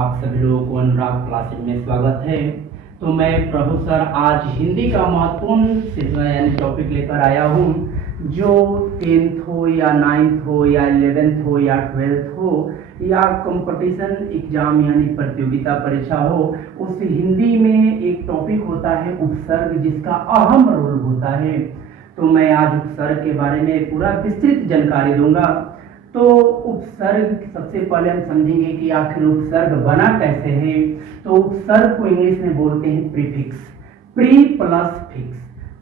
आप सभी लोगों को अनुराग क्लासेज में स्वागत है। तो मैं प्रभु सर आज हिंदी का महत्वपूर्ण यानी टॉपिक लेकर आया हूँ, जो 10th हो या 9th हो या 11th हो या 12th हो या कंपटीशन एग्जाम यानी प्रतियोगिता परीक्षा हो, उस हिंदी में एक टॉपिक होता है उपसर्ग, जिसका अहम रोल होता है। तो मैं आज उपसर्ग के बारे में पूरा विस्तृत जानकारी दूंगा। तो उपसर्ग सबसे पहले हम समझेंगे कि आखिर उपसर्ग बना कैसे है। तो उपसर्ग को इंग्लिश में बोलते हैं prefix, pre plus fix.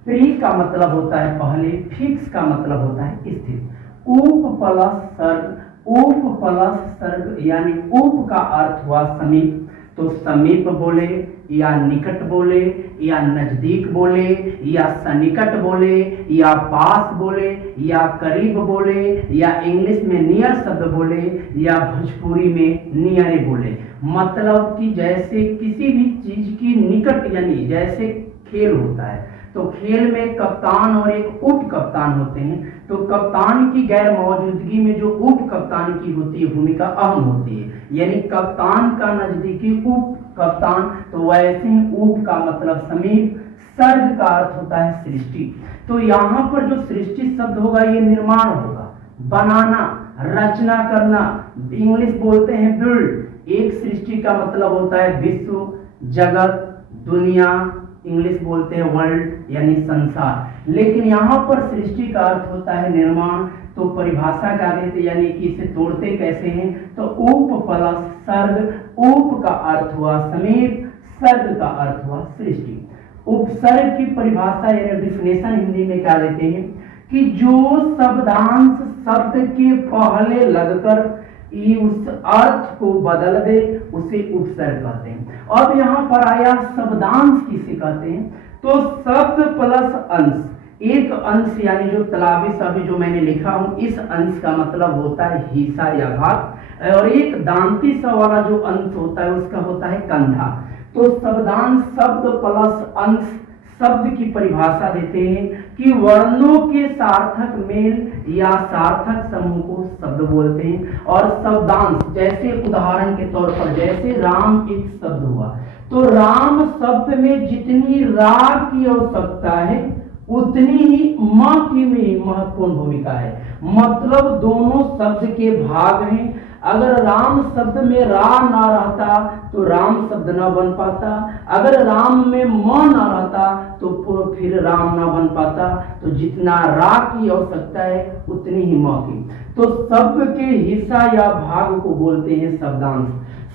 Pre का मतलब होता है पहले, फिक्स का मतलब होता है स्थिर। उप प्लस सर्ग, उप प्लस सर्ग यानी उप का अर्थ हुआ समीप। तो समीप बोले या निकट बोले या नजदीक बोले या सन्निकट बोले या पास बोले या करीब बोले या इंग्लिश में नियर शब्द बोले या भोजपुरी में नियरे बोले, मतलब कि जैसे किसी भी चीज की निकट, यानी जैसे खेल होता है तो खेल में कप्तान और एक उप कप्तान होते हैं। तो कप्तान की गैर मौजूदगी में जो उप कप्तान की होती है भूमिका अहम होती है, यानी कप्तान का नजदीकी उप कप्तान। तो वैसे ही उप का मतलब समीप, सर्ग का अर्थ होता है सृष्टि। तो यहाँ पर जो सृष्टि शब्द होगा ये निर्माण होगा, बनाना, रचना करना। इंग्लिश बोलते हैं बिल्ड। एक सृष्टि का मतलब होता है विश्व, जगत, दुनिया, इंग्लिश बोलते हैं वर्ल्ड यानी संसार। लेकिन यहाँ पर सृष्टि का अर्थ होता है निर्माण। तो परिभाषा क्या देते, यानी कि इसे तोड़ते कैसे हैं। तो उप प्लस सर्ग, उप का अर्थ हुआ समीप, सर्ग का अर्थ हुआ सृष्टि। उपसर्ग की परिभाषा यानी डिफिनेशन हिंदी में क्या देते हैं कि जो शब्दांश शब्द के पहले लगकर उस अर्थ को बदल दे उसे उपसर्ग कहते हैं। अब यहाँ पर आया शब्दांश किसे कहते हैं। तो शब्द प्लस अंश, एक अंश यानी जो तलाबी अभी जो मैंने लिखा हूं, इस अंश का मतलब होता है हिस्सा या भाग, और एक दांती सा वाला जो अंश होता है उसका होता है कंधा। तो शब्दांश शब्द प्लस अंश शब्द की परिभाषा देते हैं कि वर्णों के सार्थक मेल या सार्थक समूह को शब्द बोलते हैं। और शब्दांश जैसे उदाहरण के तौर पर जैसे राम एक शब्द हुआ, तो राम शब्द में जितनी रा की आवश्यकता है उतनी ही मां की भी महत्वपूर्ण भूमिका है, मतलब दोनों शब्द के भाग हैं। अगर राम शब्द में रा ना रहता तो राम शब्द ना बन पाता, अगर राम में म ना रहता तो फिर राम ना बन पाता। तो जितना रा की आवश्यकता है उतनी ही म की। तो शब्द के हिस्सा या भाग को बोलते हैं शब्दांश।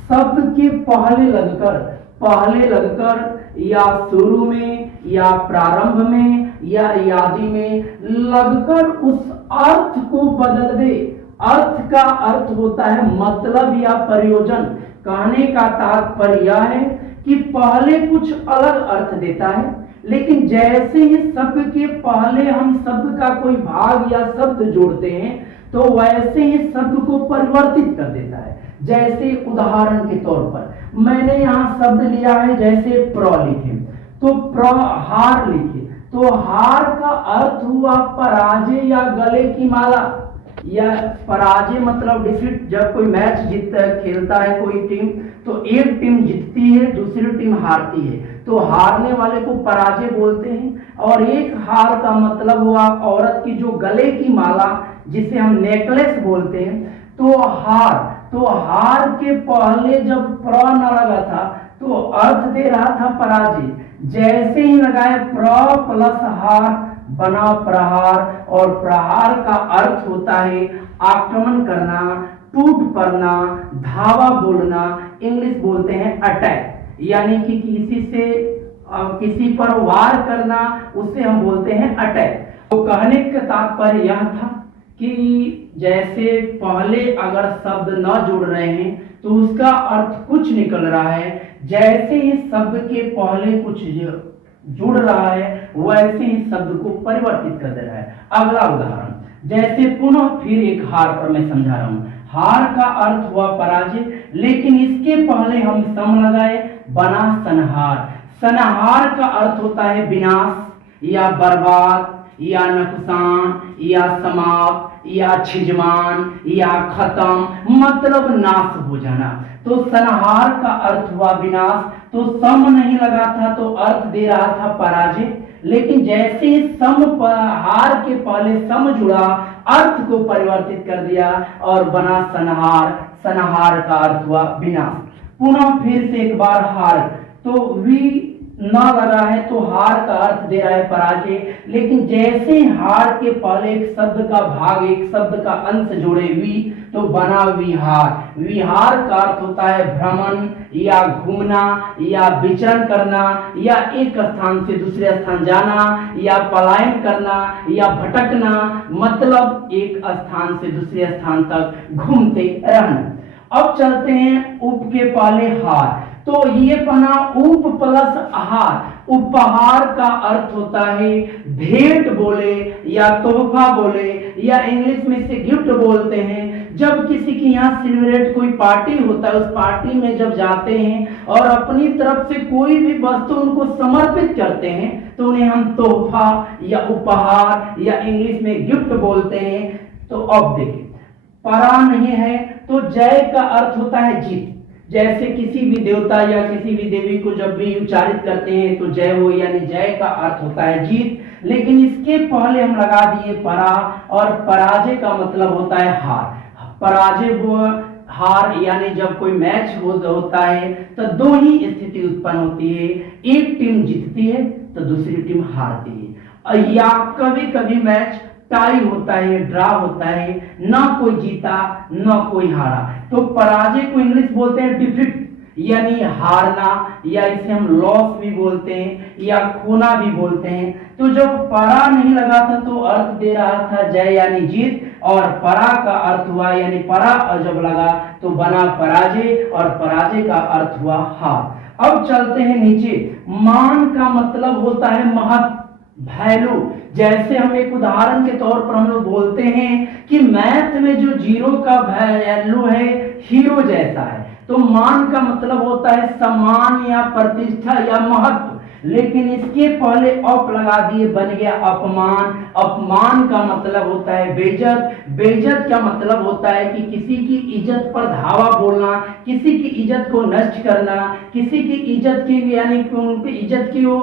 शब्द के पहले लगकर या शुरू में या प्रारंभ में या यादि में लगकर उस अर्थ को बदल दे। अर्थ का अर्थ होता है मतलब या प्रयोजन। कहने का तात्पर्य यह है कि पहले कुछ अलग अर्थ देता है, लेकिन जैसे ही शब्द के पहले हम शब्द का कोई भाग या शब्द जोड़ते हैं तो वैसे ही शब्द को परिवर्तित कर देता है। जैसे उदाहरण के तौर पर मैंने यहाँ शब्द लिया है, जैसे प्र लिखे तो प्रहार लिखे, तो हार का अर्थ हुआ पराजय या गले की माला। या पराजय मतलब डिफीट, जब कोई मैच खेलता है कोई टीम तो एक टीम जीतती है दूसरी टीम हारती है, तो हारने वाले को पराजय बोलते हैं। और एक हार का मतलब हुआ औरत की जो गले की माला जिसे हम नेकलेस बोलते हैं, तो हार। तो हार के पहले जब प्र न लगा था तो अर्थ दे रहा था पराजय, जैसे ही लगाए प्र प्लस हार बना प्रहार। और प्रहार का अर्थ होता है आक्रमण करना, टूट पड़ना, धावा बोलना, इंग्लिश बोलते हैं अटैक, यानी कि किसी पर वार करना, उसे हम बोलते हैं अटैक। तो कहने का तात्पर्य यह था कि जैसे पहले अगर शब्द न जुड़ रहे हैं तो उसका अर्थ कुछ निकल रहा है, जैसे ही शब्द के पहले कुछ जुड़ रहा है वैसे ही शब्द को परिवर्तित कर दे रहा है। अगला उदाहरण, जैसे पुनः फिर एक हार पर मैं समझा रहा हूं। हार का अर्थ हुआ पराजय, लेकिन इसके पहले हम सम लगाए, बना संहार। संहार का अर्थ होता है विनाश या बर्बाद या नुकसान या समाप्त या छिजमान या खत्म, मतलब नाश हो जाना। तो संहार का अर्थ हुआ विनाश। तो सम नहीं लगा था तो अर्थ दे रहा था पराजय, लेकिन जैसे सम हार के पहले सम जुड़ा, अर्थ को परिवर्तित कर दिया और बना संहार। संहार का अर्थ हुआ विनाश। पुनः फिर से एक बार हार, तो वी ना लगा है तो हार का अर्थ दे रहा है पराजय, लेकिन जैसे हार के पहले एक शब्द का भाग, एक शब्द का अंश जोड़े वी, तो बना विहार। विहार का अर्थ होता है भ्रमण या घूमना या विचरण करना या एक स्थान से दूसरे स्थान जाना या पलायन करना या भटकना, मतलब एक स्थान से दूसरे स्थान तक घूमते रहना। अब चलते हैं उप के पहले हार, तो ये बना उप प्लस आहार। उपहार का अर्थ होता है भेंट बोले या तोहफा बोले या इंग्लिश में से गिफ्ट बोलते हैं। जब किसी के यहाँ सेलिब्रेट कोई पार्टी होता है, उस पार्टी में जब जाते हैं और अपनी तरफ से कोई भी वस्तु उनको समर्पित करते हैं, तो उन्हें हम तोहफा या उपहार या इंग्लिश में गिफ्ट बोलते हैं। तो अब देखिए, परा नहीं है तो जय का अर्थ होता है जीत। जैसे किसी भी देवता या किसी भी देवी को जब भी उच्चारित करते हैं तो जय हो, यानी जय का अर्थ होता है जीत। लेकिन इसके पहले हम लगा दिए परा, और पराजय का मतलब होता है हार। पराजय वो हार, यानी जब कोई मैच होता है तो दो ही स्थिति उत्पन्न होती है, एक टीम जीतती है तो दूसरी टीम हारती है, या कभी कभी मैच टाई होता है, ड्रा होता है, ना कोई जीता ना कोई हारा। तो पराजय को इंग्लिश बोलते हैं डिफीट, यानी हारना, या इसे हम लॉस भी बोलते हैं या खोना भी बोलते हैं। तो जब परा नहीं लगा था तो अर्थ दे रहा था जय यानी जीत, और परा का अर्थ हुआ, यानी परा जब लगा तो बना पराजय, और पराजय का अर्थ हुआ हार। अब चलते हैं नीचे। मान का मतलब होता है महत्व, वैल्यू। जैसे हम एक उदाहरण के तौर पर हम लोग बोलते हैं कि मैथ में जो जीरो का वैल्यू है हीरो जैसा है, तो मान का मतलब होता है सम्मान या प्रतिष्ठा या महत्व। लेकिन इसके पहले अप लगा दिए, बन गया अपमान। अपमान का मतलब होता है बेइज्जत। बेइज्जत का मतलब होता है कि किसी की इज्जत पर धावा बोलना, किसी की इज्जत को नष्ट करना, किसी की इज्जत की यानी उनकी इज्जत की वो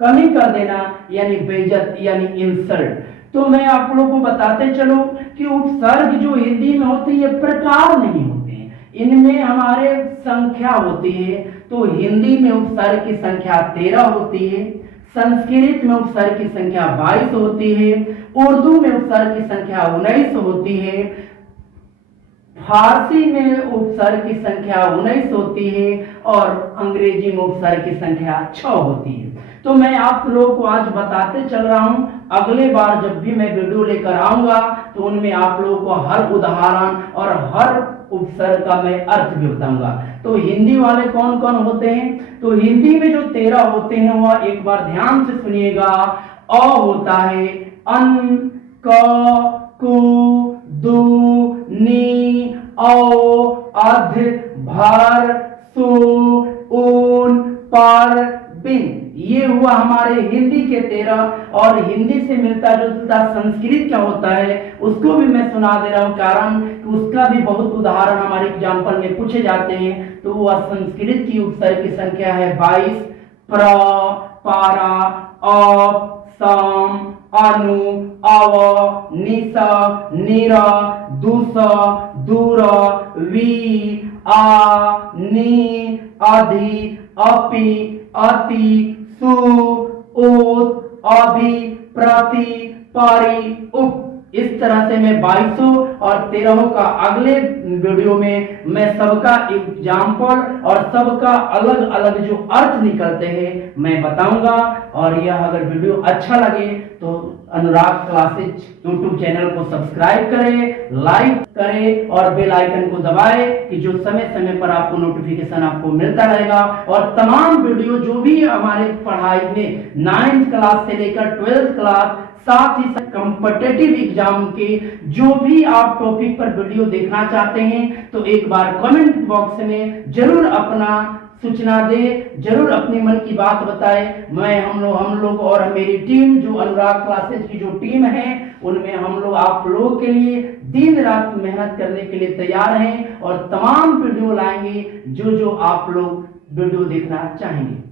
कमी कर देना, यानी बेइज्जत यानी इंसल्ट। तो मैं आप लोगों को बताते चलो कि उपसर्ग जो हिंदी में होते हैं ये प्रकार नहीं होते हैं, इनमें हमारे संख्या होती है। तो हिंदी में उपसर्ग की संख्या 13 होती है, संस्कृत में उपसर्ग की संख्या 22 होती है, उर्दू में उपसर्ग की संख्या 19 होती है, फारसी में उपसर्ग की संख्या 19 होती है, और अंग्रेजी में उपसर्ग की संख्या 6 होती है। तो मैं आप लोगों को आज बताते चल रहा हूं, अगले बार जब भी मैं वीडियो लेकर आऊंगा तो उनमें आप लोगों को हर उदाहरण और हर उपसर्ग का मैं अर्थ भी बताऊंगा। तो हिंदी वाले कौन कौन होते हैं, तो हिंदी में जो 13 होते हैं वह एक बार ध्यान से सुनिएगा। अ होता है अन, क, कु, दु, नी, औ, अध, भर, सु, ऊन, पर, बिन। ये हुआ हमारे हिंदी के 13। और हिंदी से मिलता जुलता संस्कृत क्या होता है उसको भी मैं सुना दे रहा हूँ, कारण कि उसका भी बहुत उदाहरण हमारे एग्जाम्पल में पूछे जाते हैं। तो वह संस्कृत की उपसर्ग की संख्या है 22। प्र, पारा, अप, सम, अनु, अव, निस, निर, दुस, दूर, वी, आ, नी, अधि, अपि, अति, सु, उत, अभि, प्रति, परि, उप। इस तरह से मैं 22 और 13 का अगले वीडियो में मैं सबका एग्जाम्पल और सबका अलग अलग जो अर्थ निकलते हैं मैं बताऊंगा। और यह अगर वीडियो अच्छा लगे तो अनुराग क्लासेज यूट्यूब चैनल को सब्सक्राइब करें, लाइक करें और बेल आइकन को दबाएं कि जो समय समय पर आपको नोटिफिकेशन आपको मिलता रहेगा। और तमाम वीडियो जो भी हमारे पढ़ाई में 9th क्लास से लेकर 12th क्लास, साथ ही कॉम्पिटिटिव एग्जाम के जो भी आप टॉपिक पर वीडियो देखना चाहते हैं तो एक बार कमेंट बॉक्स में जरूर अपना सूचना दे, जरूर अपने मन की बात बताए। मैं हम लोग और मेरी टीम जो अनुराग क्लासेज की जो टीम है उनमें हम लोग आप लोगों के लिए दिन रात मेहनत करने के लिए तैयार हैं और तमाम वीडियो लाएंगे जो जो आप लोग वीडियो देखना चाहेंगे।